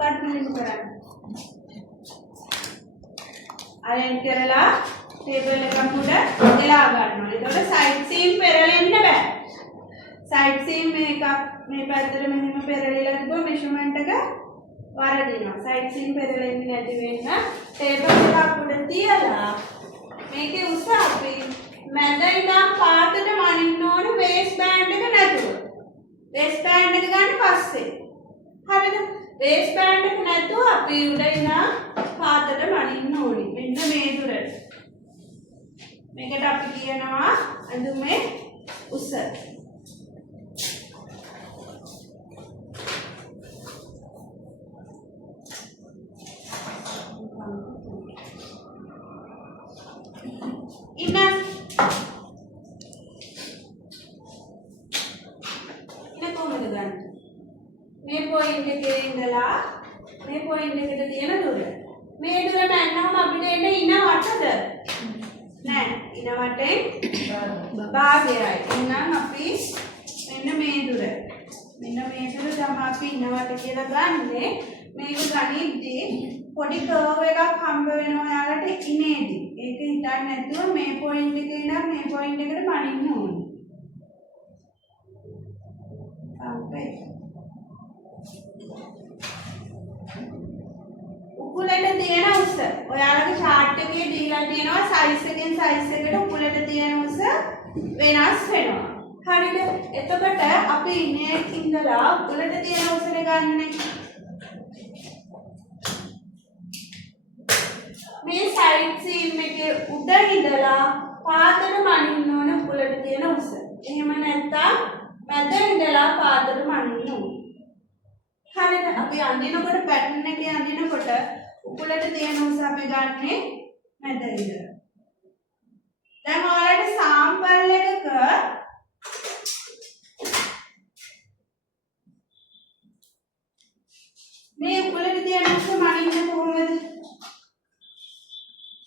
කට්ටුලින් කරන්න. අරෙන් කරලා ටේබල් එක මුඩ එලා ගන්නවා. එතකොට සයිඩ් සීම් පෙරලෙන්න බෑ. සයිඩ් සීම් මේක මේ පැත්තට මෙහෙම පෙරලිලා තිබුණා මෙෂර්මන්ට් එක වරදිනවා. සයිඩ් සීම් පෙරලෙන්නේ නැති වෙන්න ටේබල් එක උඩ තියලා මේකේ උස අපි මැද ඉඳන් පාතට වනින්න ඕන වේස් බෑන්ඩ් එක නැතුව. වේස් බෑන්ඩ් එක ගන්න පස්සේ. හරිද? වේස් බෑන්ඩ් එක නැතුව අපි උඩ ඉඳන් පාතට වනින්න ඕනි. මෙන්න මේ දුරට. මේකට අපි කියනවා අඳුමේ උස. ඉන්න කොහොමද ගන්න? මේ පොයින්ට් එකේ ඉඳලා මේ පොයින්ට් එකට තියෙන දුර. මේ දුර මැන්නම අපිට එන්නේ ඉන වටද? නෑ. ඉන වටේ භාගයයි. එහෙනම් අපි මෙන්න මේ දුර. මෙන්න මේ දුර තමයි අපි ඉන වට කියලා ගන්නෙ. මේක ගනිද්දී පොඩි කර්ව් එකක් හම්බ වෙනවා ඔයාලට ඉනේදී. ඒක හිතන්න නැතුව මේ පොයින්ට් එකේ ඉඳන් මේ පොයින්ට් එකට පනින්න ඕනේ. උකුලට තියෙන උස ඔයාලගේ chart එකේ දීලා තියෙනවා size එකෙන් size එකට උකුලට තියෙන උස වෙනස් වෙනවා. හරිද? එතකොට අපි ඉන්නේ ඉඳලා උකුලට තියෙන උසනේ ගන්නනේ. මේ side seam එකේ උඩ ඉඳලා පාතට මනින්න ඕන උකුලට තියෙන උස. එහෙම නැත්නම් මැද ඉඳලා පාතට මනින්න ඕන. හරිද? අපි අඳිනකොට පැටර්න් එකේ අඳිනකොට උකුලට තියෙන උස අපි ගන්නෙ මැද ඉඳලා. දැන් ඔයාලට සාම්පල් එකක මේ උකුලට තියෙන උස මනින්න කොහොමද?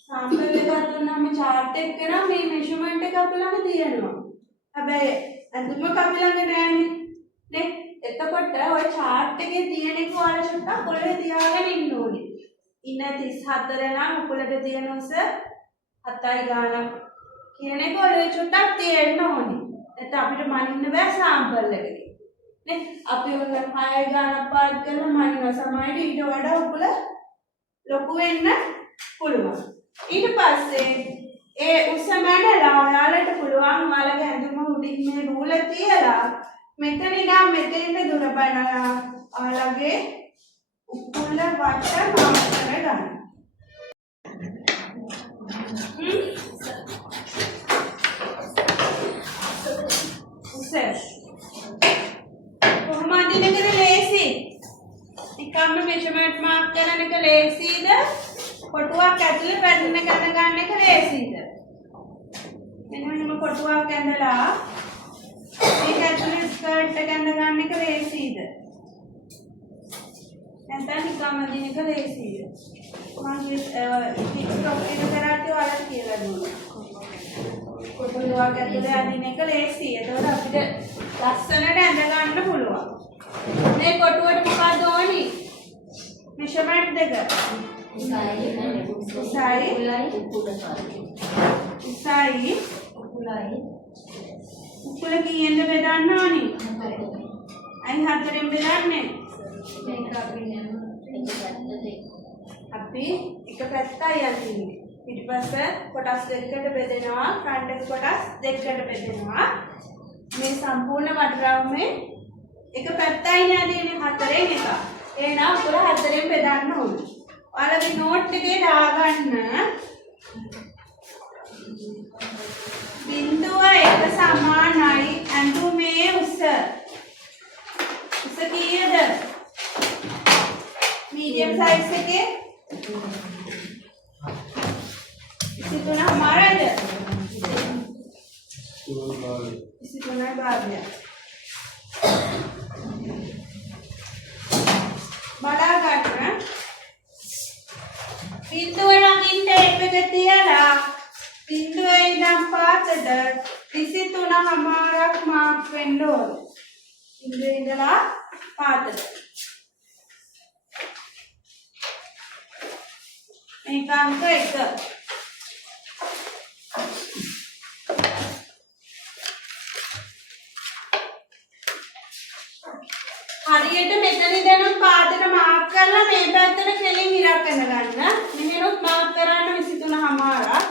සාම්පල් එකක් දුන්නාම chart එක කරා මේ measurement එක අපි ළඟ තියෙනවා. හැබැයි අඳුම අපි ළඟ නෑනේ. නේ? එතකොට ඔය chart එකේ තියෙන එක ඔයාලා චුට්ටක් ඔලේ තියාගෙන ඉන්න ඕනේ. ඉන 34 නම් උකුලට තියෙන උස 7යි ගානක් කියන එක ඔලේ චුට්ටක් තියෙන්න ඕනේ. නැත්නම් අපිට මනින්න බෑ සාම්පල් එකකින්. නේ? අපි ඔන්න 6 ගානක් පාත් කරලා මනිනවා. සමහරවිට ඊට වඩා උකුල ලොකු වෙන්න පුළුවන්. ඊට පස්සේ ඒ උස මැනලා ඔයාලට පුළුවන් ඔයාලගේ ඇඳුම උඩින් මේ රූල තියලා මෙතන ඉඳන් මෙතෙන්ට දුර බලලා ඔයාලගේ උකුල වට මාක් කරගන්න. උස කොහොමද ඉන්නකද ලේසි? නිකම්ම මෙෂර්මන්ට් මාක් කරන එක ලේසිද? කොටුවක් ඇතුලේ පැටර්න් එක ගන්න එක ලේසිද? මෙන්න මෙහෙම කොටුවක් ඇඳලා මේක ඇතුලේ ස්කර්ට් එක ගන්න එක ලේසිද? නැත්නම් නිකම්ම දින එක ලේසිද? මම ටික්ටොක් එක කරාටි ඔයාලට කියලා දුන්නා. කොටුවක් ඇතුලේ අදින එක ලේසි. ඒතකොට අපිට ලස්සනට ඇඳ ගන්න පුළුවන්. මේ කොටුවට මොකද ඕනි? මෙෂර්මන්ට් දෙක. උසයි උකුල කීයෙන්ද බෙදන්න ඕනි? අයි 4ෙන් බෙදන්නේ. අපි එක පැත්තයි අදින්නේ. පිටිපස්ස කොටස් දෙකකට බෙදෙනවා. ෆ්‍රන්ට් එක කොටස් දෙකකට බෙදෙනවා. මේ සම්පූර්ණ වටරවුමේ එක පැත්තයි අදින්නේ 4ෙන් එක. එහෙනම් උකුල 4ෙන් බෙදන්න ඕනේ. ඔයාලගේ නෝට් එකේ දාගන්න බිංදුව 1 සමානයි ඇඳුමේ උස. උස කීයද? මීඩියම් සයිස් එකේ 23 හමාරද? 23 භාගය. බලා ගන්න. බිංදුව ළඟින් ටේප් එක තියලා බිංදුවේ ඉඳන් පාතට 23 හමාරක් මාක් වෙන්න ඕනේ. බිංදුවේ ඉඳලා පාතට. මේක අංක 1. හරියට මෙතන දැනුත් පාදයට මාර්ක් කරලා මේ පැත්තට කෙලින් ඉරක් ගන්න. මෙහෙනොත් මාර්ක් කරන්න 23:00.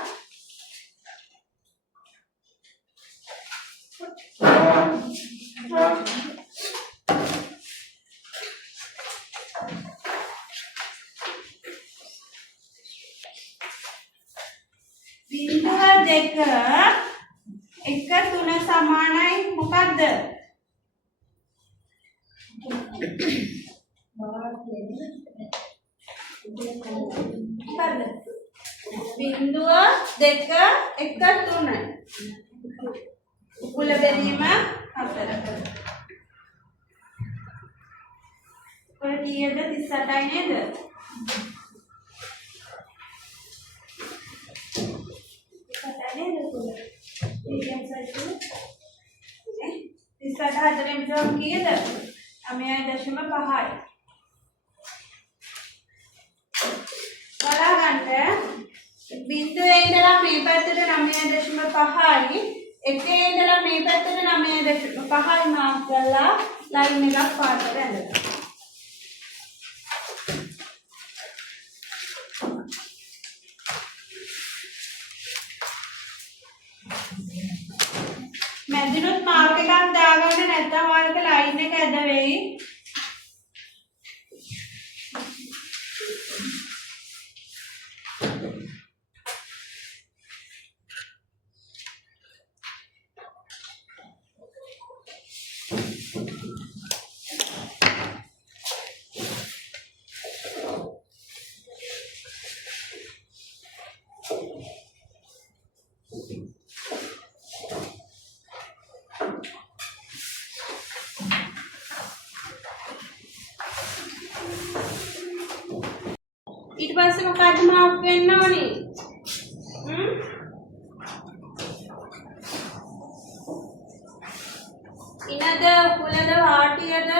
බිංදුව 2 1 3 සමානයි මොකද්ද? බිංදුව 2 1 3යි. උකුල බෙදීම 4. ඔය 30ද 38යි නේද? කීයද? 9.5යි. බලගන්න බිංදුවේ ඉඳලා මේ පැත්තට 9.5යි, එකේ ඉඳලා මේ පැත්තට 9.5යි මාර්ක් කරලා ලයින් එකක් පාටට ඇඳලා. මැදිනුත් මාර්ක් එකක් දාගන්න නැත්නම් ඔයාලට ලයින් එක ඇද වෙයි. ඊට පස්සේ මොකක්ද මාර්ක් වෙන්න ඕනේ? ඉනද කුලද වාටියද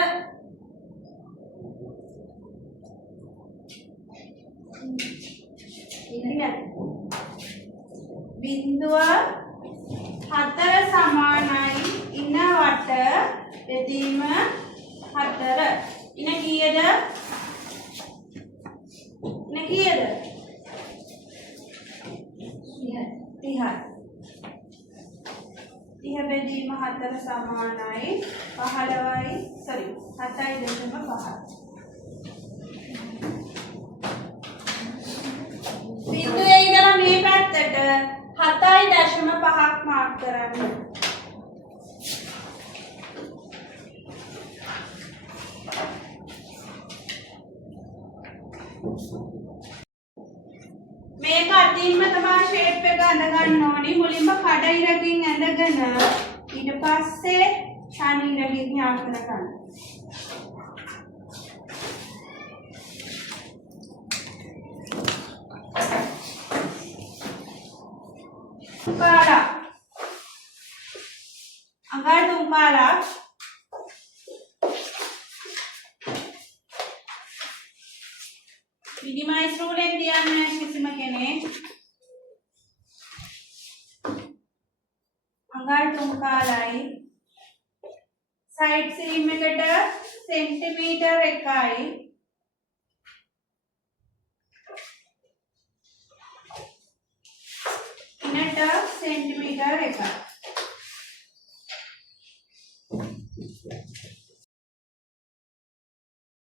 බිංදුව 4 සමානයි ඉන වට බෙදීම 4. ඉන කීයද? කීයද? 30යි. 30 බෙදීම 4 සමානයි 15යි 7.5. බිංදුවේ ඉඳලා මේ පැත්තට 7.5ක් මාර්ක් කරන්න. මේක අතින්ම තමයි ෂේප් එක අඳ ගන්න ඕනි. මුලින්ම කඩ ඉරකින් ඇඳගෙන ඊට පස්සේ ශානි ඉරකින් යාකර ගන්න. පාලා අඟල් 3 පාලා මිනිමයිස් රූලෙන් තියන්නේ කිසිම කෙනෙක්. අඟල් 3 කාලයි සයිඩ් සීම් එකට සෙන්ටිමීටර් 1යි ඉනට සෙන්ටිමීටර් 1යි.